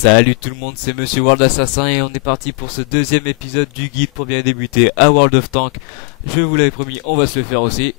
Salut tout le monde, c'est Monsieur World Assassin et on est parti pour ce deuxième épisode du guide pour bien débuter à World of Tanks. Je vous l'avais promis, on va se le faire aussi.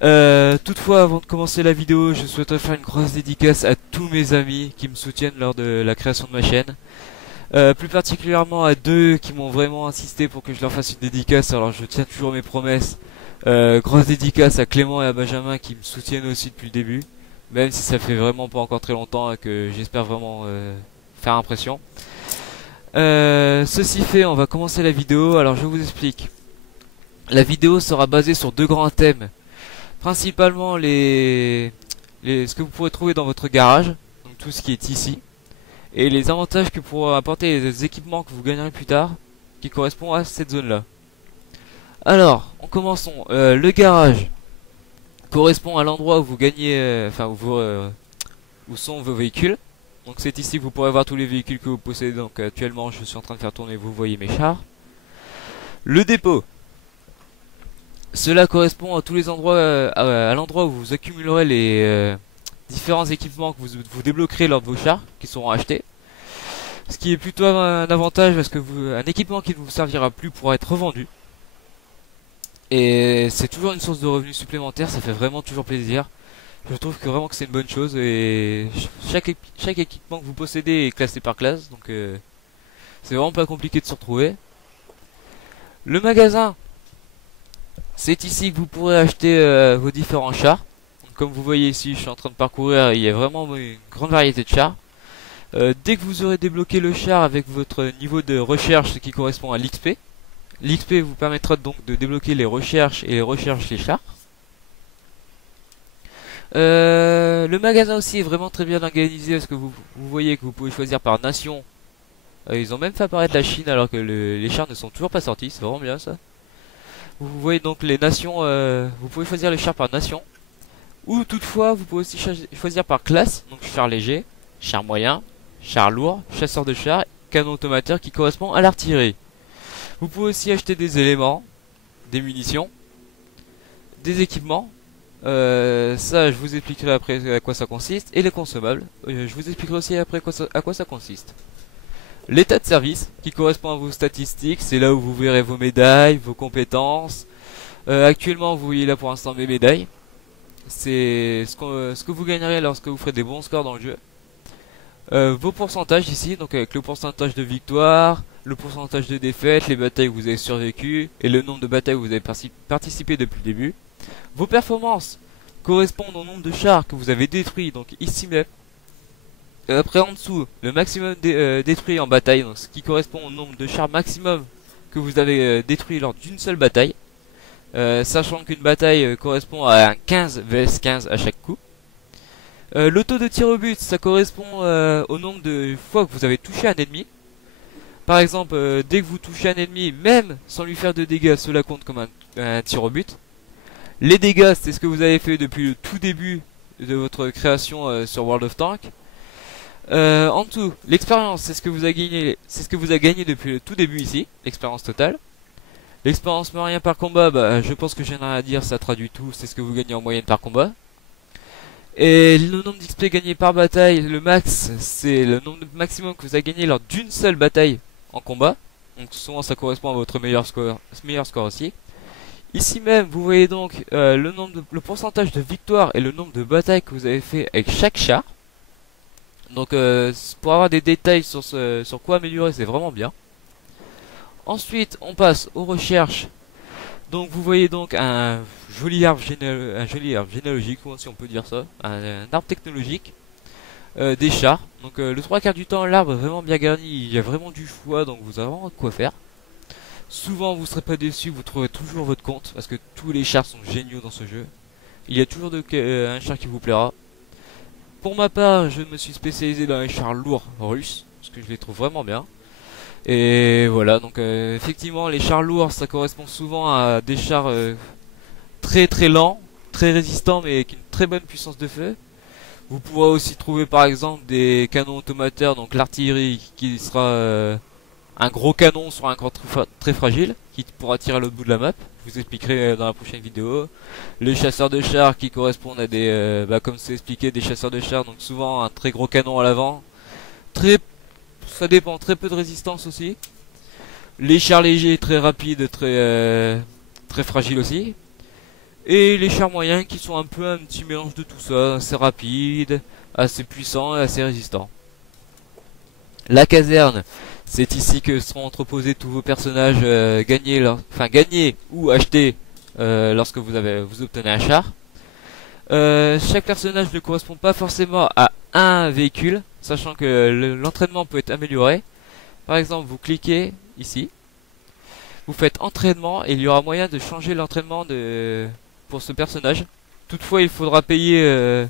Toutefois, avant de commencer la vidéo, je souhaiterais faire une grosse dédicace à tous mes amis qui me soutiennent lors de la création de ma chaîne. Plus particulièrement à deux qui m'ont vraiment insisté pour que je leur fasse une dédicace, alors je tiens toujours mes promesses. Grosse dédicace à Clément et à Benjamin qui me soutiennent aussi depuis le début. Même si ça fait vraiment pas encore très longtemps et que j'espère vraiment faire impression. Ceci fait, on va commencer la vidéo. Alors je vous explique. La vidéo sera basée sur deux grands thèmes. Principalement ce que vous pourrez trouver dans votre garage, donc tout ce qui est ici, et les avantages que pourront apporter les équipements que vous gagnerez plus tard, qui correspondent à cette zone-là. Alors, commençons. Le garage correspond à l'endroit où vous gagnez, où sont vos véhicules. Donc c'est ici que vous pourrez voir tous les véhicules que vous possédez. Donc actuellement je suis en train de faire tourner, vous voyez mes chars. Le dépôt. Cela correspond à tous les endroits, à l'endroit où vous accumulerez les différents équipements que vous débloquerez lors de vos chars qui seront achetés. Ce qui est plutôt un avantage parce que un équipement qui ne vous servira plus pourra être revendu. Et c'est toujours une source de revenus supplémentaire, ça fait vraiment toujours plaisir. Je trouve que vraiment que c'est une bonne chose et chaque équipement que vous possédez est classé par classe, donc c'est vraiment pas compliqué de se retrouver. Le magasin, c'est ici que vous pourrez acheter vos différents chars. Donc, comme vous voyez ici, je suis en train de parcourir, il y a vraiment une grande variété de chars. Dès que vous aurez débloqué le char avec votre niveau de recherche, ce qui correspond à l'XP, l'XP vous permettra donc de débloquer les recherches et les recherches les chars. Le magasin aussi est vraiment très bien organisé parce que vous voyez que vous pouvez choisir par nation. Ils ont même fait apparaître la Chine alors que les chars ne sont toujours pas sortis, c'est vraiment bien ça. Vous voyez donc les nations, vous pouvez choisir les chars par nation. Ou toutefois vous pouvez aussi choisir par classe, donc char léger, char moyen, char lourd, chasseur de chars, canon automateur qui correspond à l'artillerie. Vous pouvez aussi acheter des éléments, des munitions, des équipements. Ça je vous expliquerai après à quoi ça consiste. Et les consommables, je vous expliquerai aussi après à quoi ça consiste. L'état de service qui correspond à vos statistiques, c'est là où vous verrez vos médailles, vos compétences. Actuellement vous voyez là pour l'instant mes médailles. C'est ce que vous gagnerez lorsque vous ferez des bons scores dans le jeu. Vos pourcentages ici, donc avec le pourcentage de victoire, le pourcentage de défaites, les batailles que vous avez survécu et le nombre de batailles où vous avez participé depuis le début. Vos performances correspondent au nombre de chars que vous avez détruits, donc ici même. Après en dessous, le maximum détruit en bataille, donc ce qui correspond au nombre de chars maximum que vous avez détruit lors d'une seule bataille. Sachant qu'une bataille correspond à un 15 vs 15 à chaque coup. Le taux de tir au but, ça correspond au nombre de fois que vous avez touché un ennemi. Par exemple, dès que vous touchez un ennemi, même sans lui faire de dégâts, cela compte comme un tir au but. Les dégâts, c'est ce que vous avez fait depuis le tout début de votre création sur World of Tanks. En tout, l'expérience, c'est ce que vous avez gagné depuis le tout début ici, l'expérience totale. L'expérience moyen par combat, bah, je pense que j'ai rien à dire, ça traduit tout, c'est ce que vous gagnez en moyenne par combat. Et le nombre d'XP gagné par bataille, le max, c'est le nombre maximum que vous avez gagné lors d'une seule bataille en combat. Donc souvent ça correspond à votre meilleur score aussi. Ici même, vous voyez donc le pourcentage de victoires et le nombre de batailles que vous avez fait avec chaque char. Donc pour avoir des détails sur quoi améliorer, c'est vraiment bien. Ensuite, on passe aux recherches. Donc vous voyez donc un joli arbre généalogique, ou si on peut dire ça, un arbre technologique, des chars. Donc le 3/4 du temps, l'arbre est vraiment bien garni, il y a vraiment du choix, donc vous avez vraiment de quoi faire. Souvent vous serez pas déçus, vous trouverez toujours votre compte, parce que tous les chars sont géniaux dans ce jeu. Il y a toujours un char qui vous plaira. Pour ma part, je me suis spécialisé dans les chars lourds russes, parce que je les trouve vraiment bien. Et voilà, donc effectivement les chars lourds ça correspond souvent à des chars très très lents, très résistants mais avec une très bonne puissance de feu. Vous pourrez aussi trouver par exemple des canons automateurs, donc l'artillerie qui sera un gros canon sur un corps très fragile qui pourra tirer à l'autre bout de la map. Je vous expliquerai dans la prochaine vidéo. Les chasseurs de chars qui correspondent à des, comme c'est expliqué, des chasseurs de chars, donc souvent un très gros canon à l'avant, très ça dépend, très peu de résistance aussi. Les chars légers très rapides, très fragiles aussi. Et les chars moyens qui sont un peu un petit mélange de tout ça, assez rapide, assez puissant et assez résistant. La caserne, c'est ici que seront entreposés tous vos personnages gagnés ou achetés lorsque vous obtenez un char. Chaque personnage ne correspond pas forcément à un véhicule, sachant que l'entraînement peut être amélioré. Par exemple, vous cliquez ici, vous faites entraînement et il y aura moyen de changer l'entraînement pour ce personnage. Toutefois, il faudra payer,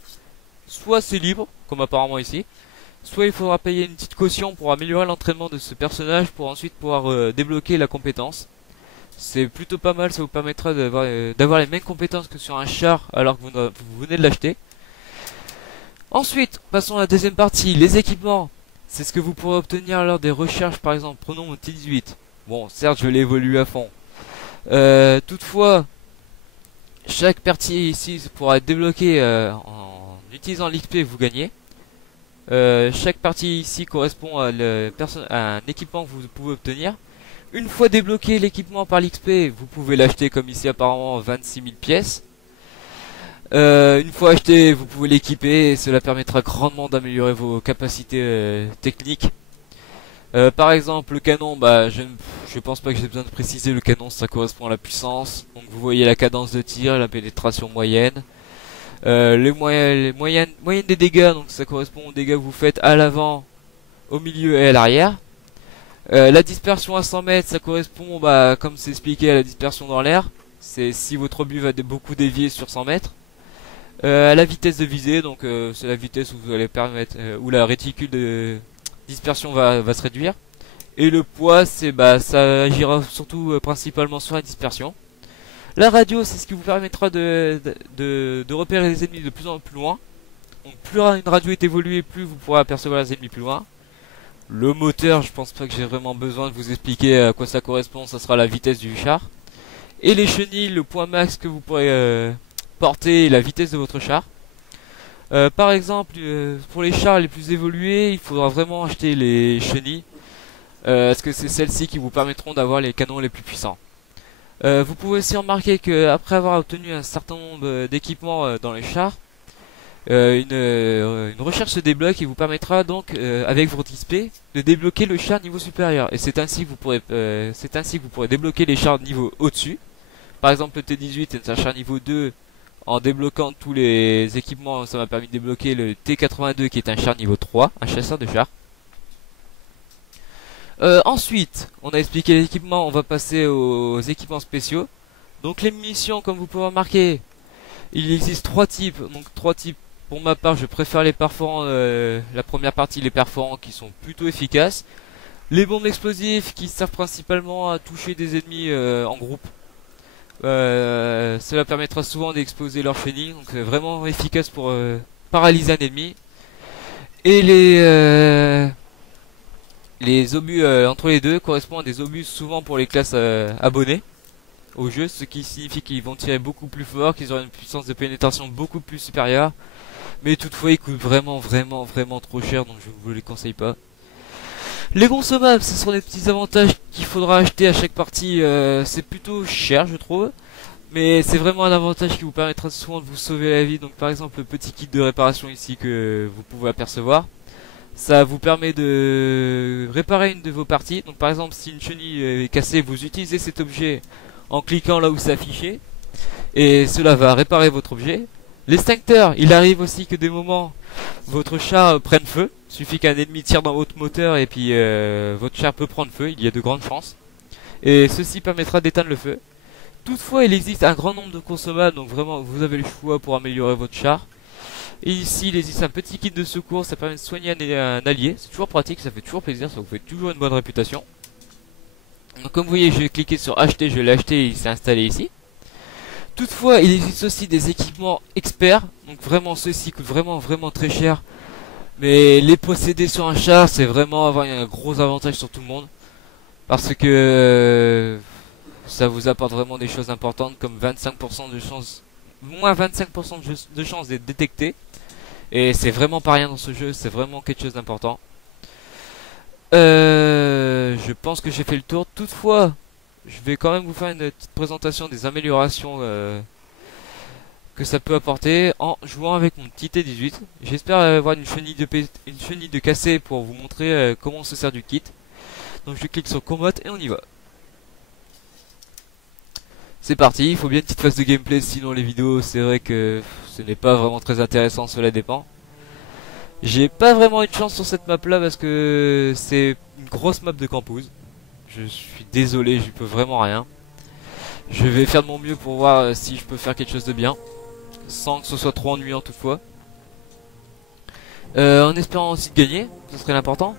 soit c'est libre, comme apparemment ici, soit il faudra payer une petite caution pour améliorer l'entraînement de ce personnage pour ensuite pouvoir débloquer la compétence. C'est plutôt pas mal, ça vous permettra d'avoir les mêmes compétences que sur un char alors que vous venez de l'acheter. Ensuite, passons à la deuxième partie, les équipements. C'est ce que vous pourrez obtenir lors des recherches, par exemple, prenons mon T18. Bon, certes, je l'ai évolué à fond. Toutefois, chaque partie ici pourra être débloquée en utilisant l'XP que vous gagnez. Chaque partie ici correspond à un équipement que vous pouvez obtenir. Une fois débloqué l'équipement par l'XP, vous pouvez l'acheter comme ici apparemment 26 000 pièces. Une fois acheté, vous pouvez l'équiper et cela permettra grandement d'améliorer vos capacités techniques. Par exemple, le canon, je pense pas que j'ai besoin de préciser, le canon ça correspond à la puissance. Donc vous voyez la cadence de tir, la pénétration moyenne. Les moyennes des dégâts, donc ça correspond aux dégâts que vous faites à l'avant, au milieu et à l'arrière. La dispersion à 100 mètres, ça correspond, comme c'est expliqué, à la dispersion dans l'air. C'est si votre obus va beaucoup dévier sur 100 mètres. À la vitesse de visée, donc c'est la vitesse où vous allez permettre, où la réticule de dispersion va se réduire. Et le poids, ça agira surtout principalement sur la dispersion. La radio, c'est ce qui vous permettra de repérer les ennemis de plus en plus loin. Donc plus une radio est évoluée, plus vous pourrez apercevoir les ennemis plus loin. Le moteur, je pense pas que j'ai vraiment besoin de vous expliquer à quoi ça correspond, ça sera la vitesse du char. Et les chenilles, le point max que vous pourrez porter et la vitesse de votre char. Par exemple, pour les chars les plus évolués, il faudra vraiment acheter les chenilles. Parce que c'est celles-ci qui vous permettront d'avoir les canons les plus puissants. Vous pouvez aussi remarquer que après avoir obtenu un certain nombre d'équipements dans les chars, une recherche se débloque et vous permettra donc avec votre XP de débloquer le char niveau supérieur. Et c'est ainsi que vous pourrez débloquer les chars niveau au-dessus. Par exemple, le T18 est un char niveau 2. En débloquant tous les équipements, ça m'a permis de débloquer le T82 qui est un char niveau 3, un chasseur de chars. Ensuite, on a expliqué les équipements, on va passer aux équipements spéciaux. Donc les munitions, comme vous pouvez remarquer, il existe trois types. Donc trois types. Pour ma part, je préfère les perforants. La première partie, les perforants qui sont plutôt efficaces. Les bombes explosives qui servent principalement à toucher des ennemis en groupe. Cela permettra souvent d'exploser leur chenille, donc vraiment efficace pour paralyser un ennemi. Et les obus entre les deux correspondent à des obus souvent pour les classes abonnées au jeu, ce qui signifie qu'ils vont tirer beaucoup plus fort, qu'ils auront une puissance de pénétration beaucoup plus supérieure. Mais toutefois ils coûtent vraiment trop cher, donc je ne vous les conseille pas. Les consommables, ce sont des petits avantages qu'il faudra acheter à chaque partie. C'est plutôt cher, je trouve, mais c'est vraiment un avantage qui vous permettra souvent de vous sauver la vie. Donc par exemple le petit kit de réparation ici que vous pouvez apercevoir, ça vous permet de réparer une de vos parties. Donc par exemple si une chenille est cassée, vous utilisez cet objet en cliquant là où c'est affiché, et cela va réparer votre objet. L'extincteur, il arrive aussi que des moments votre char prenne feu. Suffit qu'un ennemi tire dans votre moteur et puis votre char peut prendre feu, il y a de grandes chances. Et ceci permettra d'éteindre le feu. Toutefois, il existe un grand nombre de consommables, donc vraiment vous avez le choix pour améliorer votre char. Et ici, il existe un petit kit de secours, ça permet de soigner un allié. C'est toujours pratique, ça fait toujours plaisir, ça vous fait toujours une bonne réputation. Donc comme vous voyez, je vais cliquer sur acheter, je l'ai acheté et il s'est installé ici. Toutefois, il existe aussi des équipements experts, donc vraiment ceux-ci coûtent vraiment très cher. Mais les posséder sur un char, c'est vraiment avoir un gros avantage sur tout le monde. Parce que ça vous apporte vraiment des choses importantes comme 25% de chance, moins 25% de chance d'être détecté. Et c'est vraiment pas rien dans ce jeu, c'est vraiment quelque chose d'important. Je pense que j'ai fait le tour. Toutefois, je vais quand même vous faire une petite présentation des améliorations que ça peut apporter en jouant avec mon petit T18. J'espère avoir une chenille de cassé pour vous montrer comment on se sert du kit. Donc je clique sur combat et on y va. C'est parti, il faut bien une petite phase de gameplay, sinon les vidéos c'est vrai que ce n'est pas vraiment très intéressant, cela dépend. J'ai pas vraiment eu de chance sur cette map là parce que c'est une grosse map de campus. Je suis désolé, j'y peux vraiment rien. Je vais faire de mon mieux pour voir si je peux faire quelque chose de bien, sans que ce soit trop ennuyant toutefois. En espérant aussi de gagner, ce serait l'important.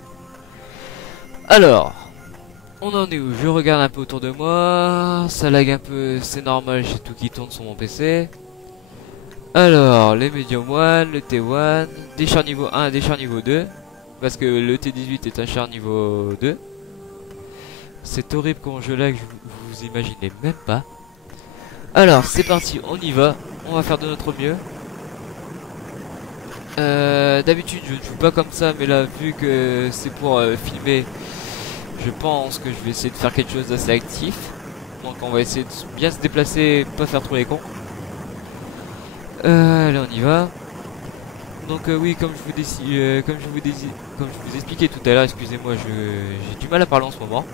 Alors, on en est où? Je regarde un peu autour de moi, ça lag un peu, c'est normal, j'ai tout qui tourne sur mon PC. Alors, les Medium 1, le T1, des chars niveau 1, des chars niveau 2, parce que le T18 est un char niveau 2. C'est horrible comment je lag, vous imaginez même pas. Alors, c'est parti, on y va, on va faire de notre mieux. D'habitude, je ne joue pas comme ça, mais là, vu que c'est pour filmer, je pense que je vais essayer de faire quelque chose d'assez actif. Donc, on va essayer de bien se déplacer, pas faire trop les cons. Là on y va. Donc oui, comme je vous expliquais tout à l'heure, excusez-moi, j'ai du mal à parler en ce moment.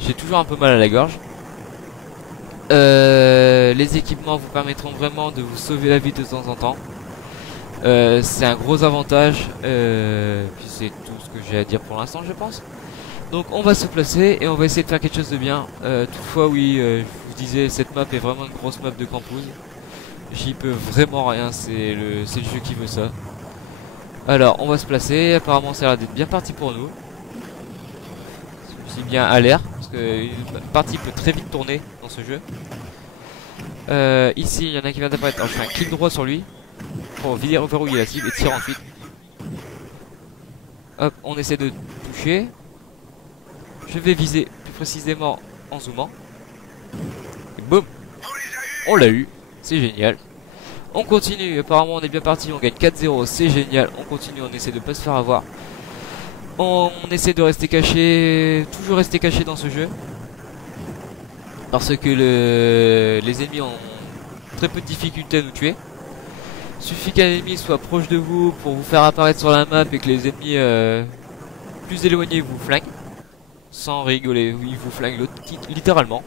J'ai toujours un peu mal à la gorge. Les équipements vous permettront vraiment de vous sauver la vie de temps en temps. C'est un gros avantage. Puis c'est tout ce que j'ai à dire pour l'instant, je pense. Donc on va se placer et on va essayer de faire quelque chose de bien. Toutefois, oui, je vous disais, cette map est vraiment une grosse map de campus. J'y peux vraiment rien, c'est le jeu qui veut ça. Alors, on va se placer. Apparemment, ça a l'air d'être bien parti pour nous. Je suis bien à l'air, parce que une partie peut très vite tourner dans ce jeu. Ici, il y en a qui vient d'apparaître. Alors, je fais un clic droit sur lui pour verrouiller la cible et tirer ensuite. Hop, on essaie de toucher. Je vais viser plus précisément en zoomant. Et boum, on l'a eu. C'est génial. On continue, apparemment on est bien parti, on gagne 4-0, c'est génial. On continue, on essaie de pas se faire avoir. On essaie de rester caché, toujours rester caché dans ce jeu. Parce que les ennemis ont très peu de difficultés à nous tuer. Suffit qu'un ennemi soit proche de vous pour vous faire apparaître sur la map et que les ennemis plus éloignés vous flinguent. Sans rigoler, oui, ils vous flinguent littéralement.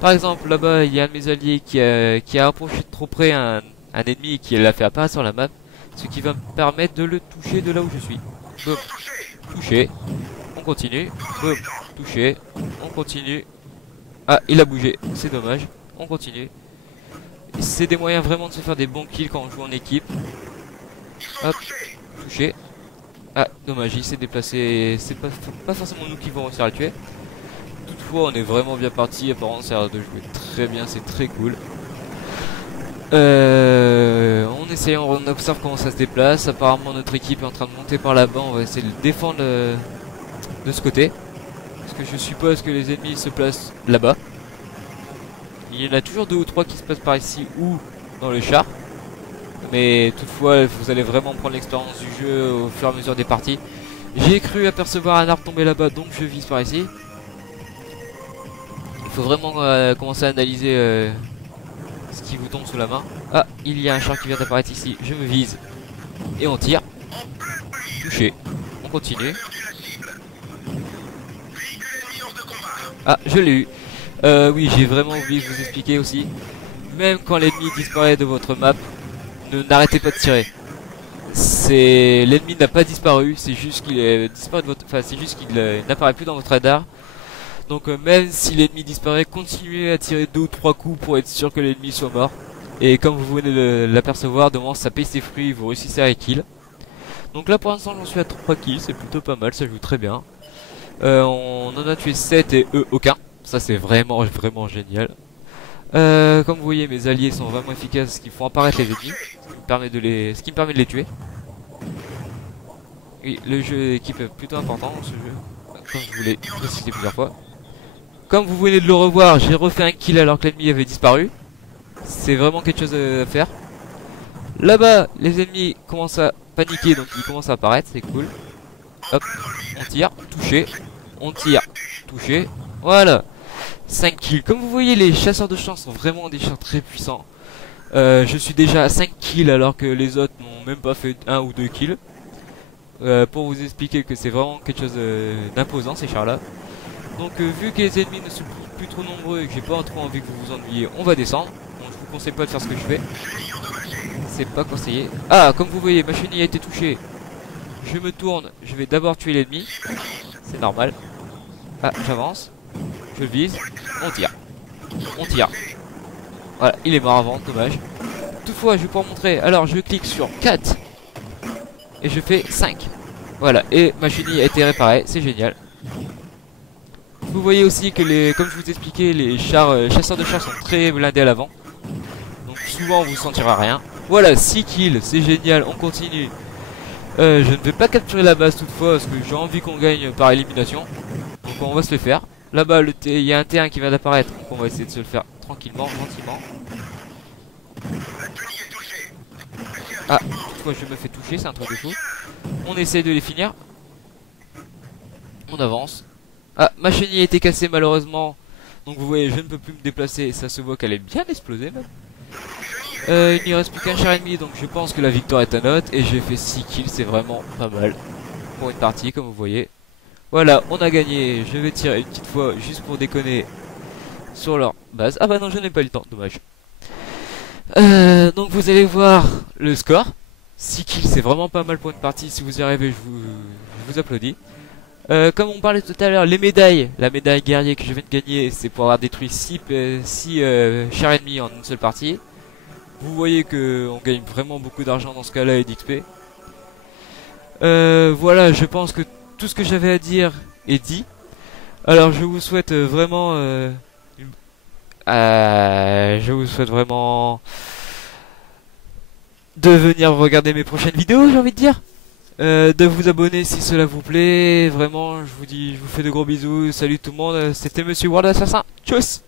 Par exemple, là-bas, il y a un de mes alliés qui a approché de trop près un ennemi et qui l'a fait apparaître sur la map. Ce qui va me permettre de le toucher de là où je suis. Boum, touché. On continue. Boum, touché. On continue. Ah, il a bougé. C'est dommage. On continue. C'est des moyens vraiment de se faire des bons kills quand on joue en équipe. Hop, touché. Ah, dommage, il s'est déplacé. C'est pas forcément nous qui vont réussir à le tuer. Toutefois, on est vraiment bien parti. Apparemment, ça a l'air de jouer très bien, c'est très cool. On essaye, on observe comment ça se déplace. Apparemment, notre équipe est en train de monter par là-bas. On va essayer de le défendre de ce côté. Parce que je suppose que les ennemis se placent là-bas. Il y en a toujours 2 ou 3 qui se placent par ici ou dans le char. Mais toutefois, vous allez vraiment prendre l'expérience du jeu au fur et à mesure des parties. J'ai cru apercevoir un arbre tomber là-bas, donc je vise par ici. Il faut vraiment commencer à analyser ce qui vous tombe sous la main. Ah, il y a un char qui vient d'apparaître ici. Je me vise. Et on tire. Touché. On continue. Ah, je l'ai eu. Oui, j'ai vraiment oublié de vous expliquer aussi. Même quand l'ennemi disparaît de votre map, n'arrêtez pas de tirer. L'ennemi n'a pas disparu, c'est juste qu'il est disparu de votre, enfin c'est juste qu'il n'apparaît plus dans votre radar. Donc même si l'ennemi disparaît, continuez à tirer 2 ou 3 coups pour être sûr que l'ennemi soit mort. Et comme vous venez de l'apercevoir, devant ça paye ses fruits, vous réussissez à kill. Donc là pour l'instant j'en suis à 3 kills, c'est plutôt pas mal, ça joue très bien. On en a tué 7 et eux aucun. Ça c'est vraiment génial. Comme vous voyez, mes alliés sont vraiment efficaces, qui font apparaître les ennemis, ce qui me permet de les tuer. Oui, le jeu d'équipe est plutôt important dans ce jeu, comme je vous l'ai précisé plusieurs fois. Comme vous venez de le revoir, j'ai refait un kill alors que l'ennemi avait disparu. C'est vraiment quelque chose à faire. Là-bas, les ennemis commencent à paniquer, donc ils commencent à apparaître, c'est cool. Hop, on tire, touché. On tire, touché. Voilà. 5 kills. Comme vous voyez, les chasseurs de champs sont vraiment des chars très puissants. Je suis déjà à 5 kills alors que les autres n'ont même pas fait 1 ou 2 kills. Pour vous expliquer que c'est vraiment quelque chose d'imposant ces chars là. Donc vu que les ennemis ne sont plus trop nombreux et que j'ai pas trop envie que vous vous ennuyiez, on va descendre. Bon, je vous conseille pas de faire ce que je fais. C'est pas conseillé. Ah, comme vous voyez, ma chenille a été touchée. Je me tourne, je vais d'abord tuer l'ennemi. C'est normal. Ah, j'avance. Je le vise. On tire. On tire. Voilà, il est mort avant, dommage. Toutefois, je vais pouvoir montrer. Alors, je clique sur 4. Et je fais 5. Voilà, et ma chenille a été réparée, c'est génial. Vous voyez aussi que comme je vous expliquais, les chars, chasseurs de chars sont très blindés à l'avant. Donc souvent vous sentirez rien. Voilà, 6 kills, c'est génial, on continue. Je ne vais pas capturer la base toutefois parce que j'ai envie qu'on gagne par élimination. Donc on va se le faire. Là-bas, il y a un T1 qui vient d'apparaître, donc on va essayer de se le faire tranquillement, gentiment. Ah, toutefois je me fais toucher, c'est un truc de fou. On essaie de les finir. On avance. Ah, ma chenille a été cassée malheureusement. Donc vous voyez, je ne peux plus me déplacer. Et ça se voit qu'elle est bien explosée même. Il n'y reste plus qu'un char ennemi. Donc je pense que la victoire est à note. Et j'ai fait 6 kills, c'est vraiment pas mal. Pour une partie, comme vous voyez. Voilà, on a gagné. Je vais tirer une petite fois, juste pour déconner, sur leur base. Ah bah non, je n'ai pas eu le temps, dommage. Donc vous allez voir le score. 6 kills, c'est vraiment pas mal pour une partie. Si vous y arrivez, je vous applaudis. Comme on parlait tout à l'heure, les médailles, la médaille guerrier que je viens de gagner, c'est pour avoir détruit 6 chars ennemis en une seule partie. Vous voyez que on gagne vraiment beaucoup d'argent dans ce cas-là et d'XP. Voilà, je pense que tout ce que j'avais à dire est dit. Alors je vous souhaite vraiment de venir regarder mes prochaines vidéos, j'ai envie de dire. De vous abonner si cela vous plaît. Vraiment, je vous fais de gros bisous. Salut tout le monde. C'était Monsieur World Assassin. Tchuss.